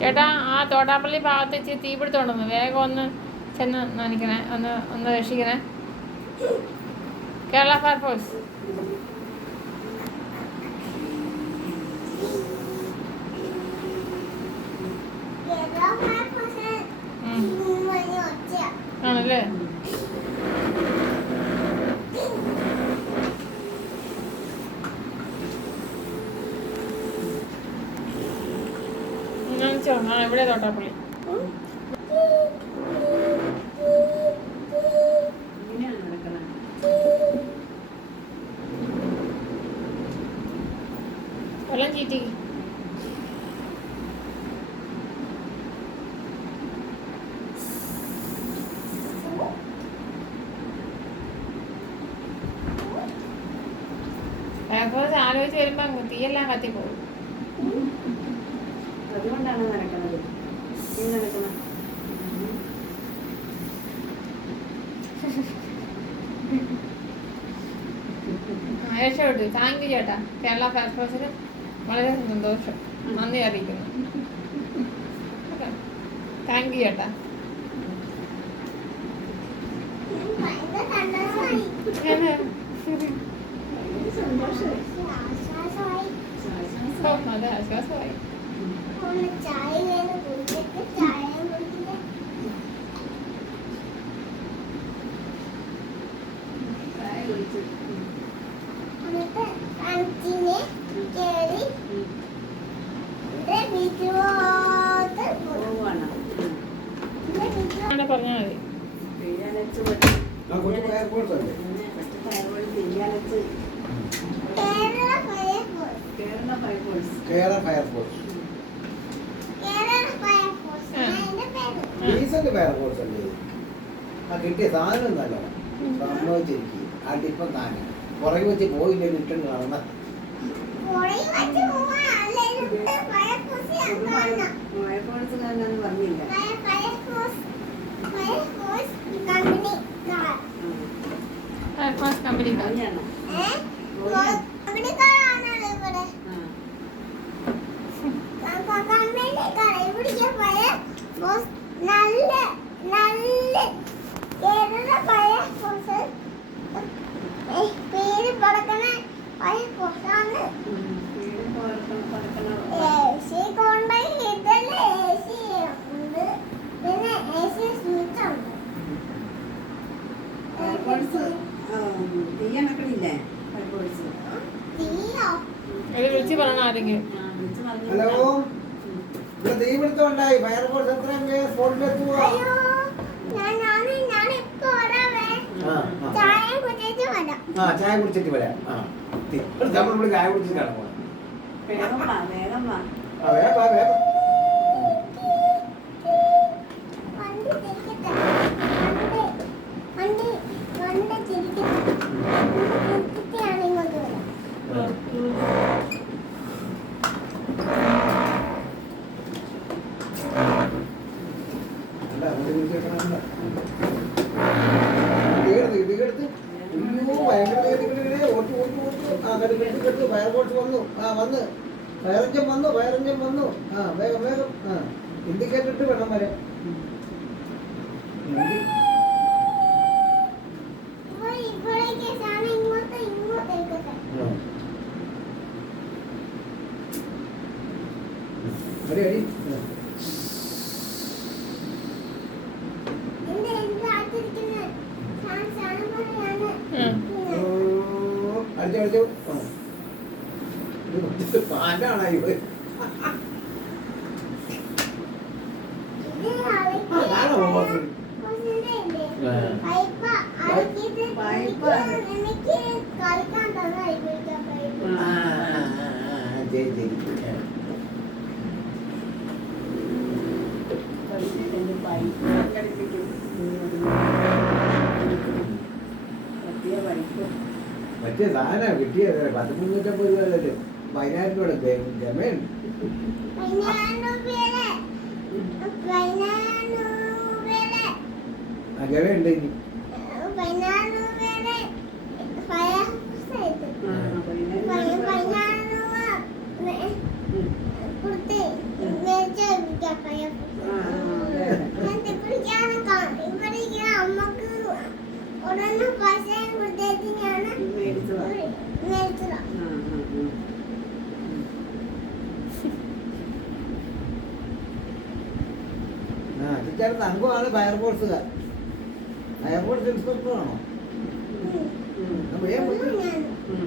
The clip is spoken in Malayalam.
ചേട്ടാ ആ തോട്ടാപ്പള്ളി ഭാഗത്ത് ഇച്ചിരി തീപിടുത്തമുണ്ടെന്ന് വേഗം ഒന്ന് ചെന്ന് നനയ്ക്കണേ, ഒന്ന് രക്ഷിക്കണേ. കേരള ഫയർഫോഴ്സ്. ആണല്ലേ? ഇവിടെ തോട്ടാപ്പള്ളി വെള്ളം ചീറ്റി. ആലോചിച്ച് വരുമ്പോ തീയെല്ലാം കത്തിപ്പോകും. അതുകൊണ്ടാണ് നടക്കുന്നത്. രക്ഷപ്പെട്ടു. താങ്ക് യു ചേട്ടാ. കേരള ഫയർഫോഴ്സിന് വളരെ സന്തോഷം, നന്ദി അറിയിക്കുന്നു. താങ്ക് യു ചേട്ടാ. അതെ, ആശ്വാസമായി. പറഞ്ഞാൽ മതി. കേരള ഫയർഫോഴ്സ് ഡീസന്റ് ഫയർഫോഴ്സ് അല്ലേ? ആ കിട്ടിയ സാധനം നല്ല സംഭവിച്ചിരിക്കും. ആ ടിപ്പം താനെ പുറകെ വെച്ച് പോയില്ലേ റിട്ടേൺ കാണുന്ന പറഞ്ഞില്ല. കമ്പനി പേര് പടക്കണ വിളിച്ചു പറയണ ആരെങ്കിലും. ഹലോ, ഇവിടെ തീപിടുത്തം ഉണ്ടായി. ഫയർഫോഴ്സ് എത്രയും പേര് സ്പോട്ടിലെത്തുവോ? ചായ കുടിച്ചിട്ട് വരാം. നമ്മളിവിടെ ചായ കുടിച്ചിട്ടാണ് പോണത്. വേഗം വാ. ഫയർഫോഴ്സ് വന്നു. ഫയറഞ്ചം വന്നു. വേഗം ഇൻഡിക്കേറ്റർ ഇട്ട് വേണം വരെ. അടി അടിച്ചോ പാൻറ്റാണ് ഇവ. മറ്റേ സാധനം കിട്ടിയത് 1350 രൂപയല്ലേ? 10,000 രൂപ ജമേൻ. ജമയുണ്ട് ഇനി. കൊടുത്തേ കുടിക്കാം ഫയർ ആ, അതെ, അതെ. ഇവിടെ അമ്മക്ക് ഉടനെ പൈസ കൊടുത്തേക്കാണ് മേടിച്ചതാ. മേടിച്ചത്. ആ, ആ, ആ. ആ ടീച്ചർ തങ്കുമാണ് ഫയർഫോഴ്സുകാർ. ഫയർഫോഴ്സ് ഇൻസ്പെക്ടറാണോ? ഉം, വേഗം പോയി. ഞാൻ ഉം.